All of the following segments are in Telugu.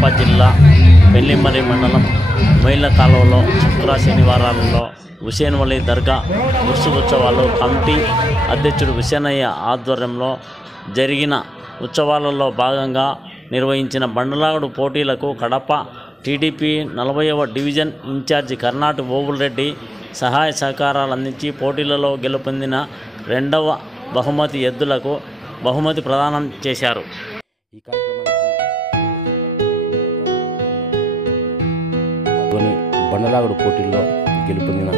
కడప జిల్లా పెళ్లిమర్రి మండలం మైళ్ళ కాలువలో శుక్ర శనివారాలలో హుసేన్ వలీ దర్గా ఉత్సవాలు కమిటీ అధ్యక్షుడు హుసేనయ్య ఆధ్వర్యంలో జరిగిన ఉత్సవాలలో భాగంగా నిర్వహించిన బండలాగుడు పోటీలకు కడప టీడీపీ 40వ డివిజన్ ఇన్ఛార్జి కర్నాటి ఓబుల్రెడ్డి సహాయ సహకారాలు అందించి పోటీలలో గెలుపొందిన 2వ బహుమతి ఎద్దులకు బహుమతి ప్రదానం చేశారు. ఈ కార్యక్రమానికి బండలాగుడు పోటీల్లో గెలుపొందిన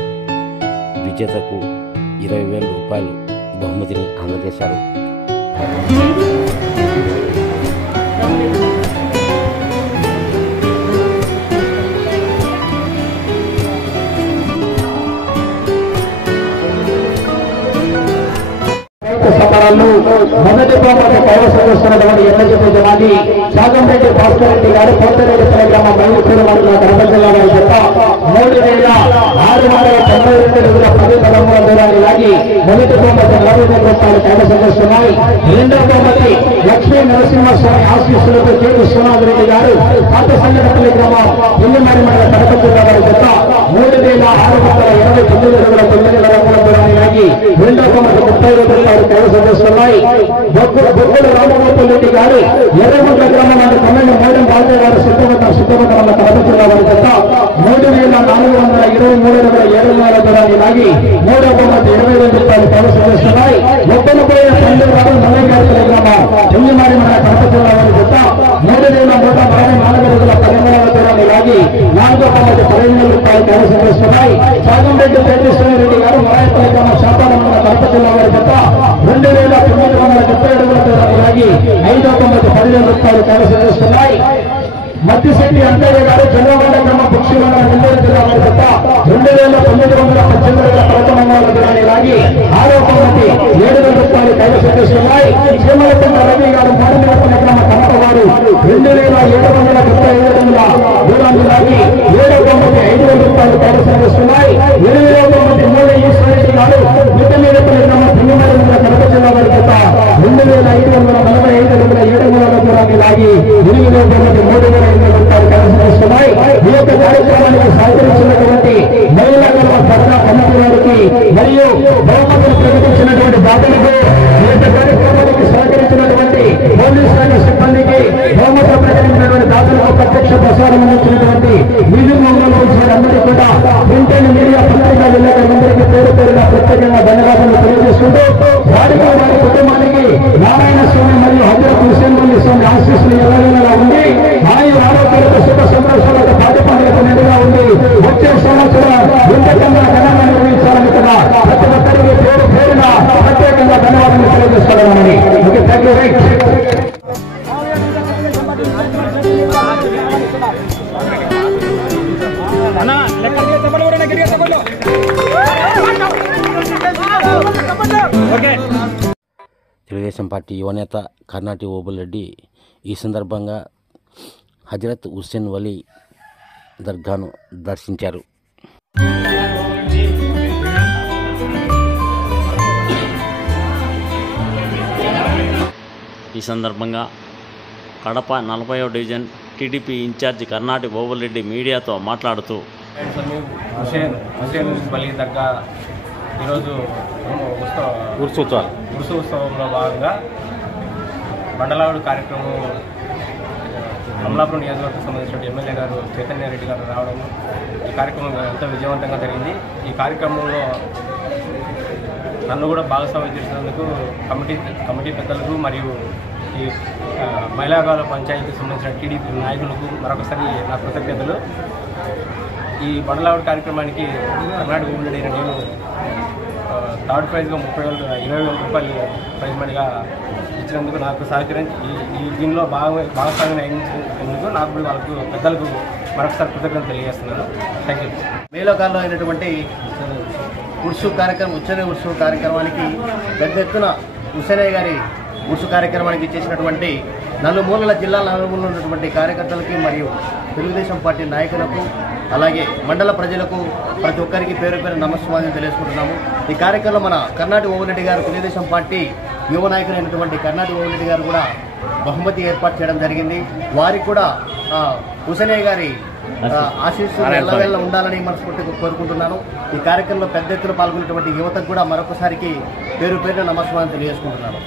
విజేతకు 20,000 రూపాయలు బహుమతిని అందజేశారు. మొదటి బహుమతి కైవసం చేస్తున్నటువంటి ఎన్నజెప్పి జనాన్ని సాగంరెడ్డి భాస్కర్ రెడ్డి గారు పోతరెడ్డి గ్రామం మైలూరు మండలం కడప జిల్లా వారి చెత్త 3,692 అడుగుల 10 దూరాన్ని లాగి మొదటి బహుమతి 40,000 రూపాయలు కైవసం చేస్తున్నాయి. రెండవ బహుమతి లక్ష్మీ నరసింహస్వామి ఆశీస్సులతో కె విశ్వనాథ్ రెడ్డి గారు పాత సంగపల్లి గ్రామం పెళ్లిమర్రి మండలం కడప జిల్లా వారి చెత్త 3,629 అడుగుల 9 దూరాన్ని లాగి రెండవ బహుమతి 30,000 రూపాయలు కైవసం చేస్తున్నాయి. బొగ్గుల రామగోపాల్ రెడ్డి గారు ఎర్రగుంట్ల గ్రామం నుండి 12 మోడల్ బాలయ్య గారు సిద్ధమత కడప జిల్లా వారి చెత్త 3,423 దూరాన్ని లాగి మూడవ బహుమతి 20,000 రూపాయలు కైవసం చేస్తున్నాయి. ఒక్కనపోయిన పండుగ వారు మల్లయ్య గారి గ్రామం పెళ్లిమర్రి మండలం కడప జిల్లా వారి చెత్త 3,164 అడుగుల 13 దూరాన్ని లాగి నాలుగవ బహుమతి 15,000 రూపాయలు కైవసం చేస్తున్నాయి. సాగంరెడ్డి రెడ్డి గారు మరాయపల్లి గ్రామం శాపాల మండలం కడప జిల్లా వారి చెత్త 2,970 అడుగుల దూరాన్ని లాగి ఐదవ బహుమతి 10,000 రూపాయలు కైవసం చేస్తున్నాయి. మద్దిశెట్టి అంకయ్య గారు చంద్రగొండ గ్రామం పుక్షి మండలం నెల్లూరు జిల్లా వారి చెత్త 2,918 అడుగుల దూరాన్ని లాగి ఆరవ బహుమతి 7,000 రూపాయలు కైవసం చేస్తున్నాయి. శ్రీమలకొండ రవి గారు మాడమిరపల్లి గ్రామ కడప వారు 2,735 అడుగుల దూరాన్ని లాగి ఏడవ బహుమతి 5,000 రూపాయలు కైవసం చేస్తున్నాయి. 8వ బహుమతి మూల ఈశ్వరెడ్డి గారు మిట్టమీరపల్లి గ్రామం పెళ్లిమర్రి మండలం కడప జిల్లా వారి చెత్త 2,545 అడుగుల 7 దూరాన్ని లాగి 8వ బహుమతి 3,500 రూపాయలు కైవసం చేస్తున్నాయి. ఈ యొక్క కార్యక్రమానికి సహకరించినటువంటి మహిళా దర్గా కమిటీ వారికి మరియు బహుమతులు ప్రకటించినటువంటి దాతలకు ఈ యొక్క కార్యక్రమానికి సహకరించినటువంటి పోలీస్ శాఖ సిబ్బందికి బహుమతులు ప్రకటించినటువంటి దాతలకు ప్రత్యక్ష ప్రసారం అందించినటువంటి నిధులు అందరికీ కూడా ప్రింట్ అండ్ మీడియా పత్రికా విలేకరులందరికీ పేరు పేరున ప్రత్యేకంగా ధన్యవాదాలు తెలియజేసుకుంటూ వారికి వారి కుటుంబానికి నారాయణ స్వామి మరియు హజరత్ హుసేన్ వలీ స్వామి ఆశీస్సులు ఎలాగైనా ఉండి ఆయు ఆరోగ్యాలకు సుఖ సంతోషాలకు పాటి పండుగకు నిండుగా ఉంది. వచ్చే సంవత్సరం ఇంతకన్నా ఘనంగా నిర్వహించాలని కూడా ప్రతి ఒక్కరికి పేరు పేరున ప్రత్యేకంగా ధన్యవాదాలు తెలియజేసుకోవాలని. Okay, thank you. Right Telugu Desam party యువనేత కర్నాటి ఓబుల్రెడ్డి ఈ సందర్భంగా హజరత్ హుస్సేన్ వలీ దర్గాను దర్శించారు. ఈ సందర్భంగా కడప 40వ division TDP incharge Karnati Obulreddy మీడియాతో మాట్లాడుతూ హుసేన్ వలీ దర్గా ఈరోజు ఉత్సవంలో భాగంగా బండలాగుడు కార్యక్రమం అమలాపురం నియోజకవర్గం సంబంధించిన ఎమ్మెల్యే గారు చైతన్య రెడ్డి గారు రావడం ఈ కార్యక్రమం ఎంతో విజయవంతంగా జరిగింది. ఈ కార్యక్రమంలో నన్ను కూడా భాగస్వామ్యం చేసినందుకు కమిటీ పెద్దలకు మరియు ఈ మైలాగాల పంచాయతీకి సంబంధించిన టీడీపీ నాయకులకు మరొకసారి నా కృతజ్ఞతలు. ఈ బండలాగుడు కార్యక్రమానికి కర్ణాటక ఓబుల్రెడ్డి నేను థర్డ్ ప్రైజ్గా 20,000 రూపాయలు ప్రైజ్ మనీగా ఇచ్చినందుకు నాకు సహకరించి ఈ దీనిలో భాగస్వామ్యం అయినందుకు నాకు వాళ్ళకు పెద్దలకు మరొకసారి కృతజ్ఞతలు తెలియజేస్తున్నాను. Thank you. మేలోకాల్లో అయినటువంటి ఉర్సు కార్యక్రమం ఉచ్చనే ఉర్సు కార్యక్రమానికి పెద్ద ఎత్తున హుసేనయ్య గారి ఉర్సు కార్యక్రమానికి చేసినటువంటి నలుమూలల జిల్లాల నలుమూలలో ఉన్నటువంటి కార్యకర్తలకి మరియు తెలుగుదేశం పార్టీ నాయకులకు అలాగే మండల ప్రజలకు ప్రతి ఒక్కరికి పేరు పేరు నమస్కారం తెలియజేసుకుంటున్నాము. ఈ కార్యక్రమంలో మన కర్నాటి ఓబుల్రెడ్డి గారు తెలుగుదేశం పార్టీ యువ నాయకులైనటువంటి కర్నాటి ఓబుల్రెడ్డి గారు కూడా బహుమతి ఏర్పాటు చేయడం జరిగింది. వారికి కూడా హుసేనయ్య గారి ఆశీస్సులు ఎల్లవేళ ఉండాలని మనస్ఫూర్తిగా కోరుకుంటున్నాను. ఈ కార్యక్రమంలో పెద్ద ఎత్తున పాల్గొనేటువంటి యువతకు కూడా మరొకసారికి పేరు పేరున నమస్కారం తెలియజేసుకుంటున్నాను.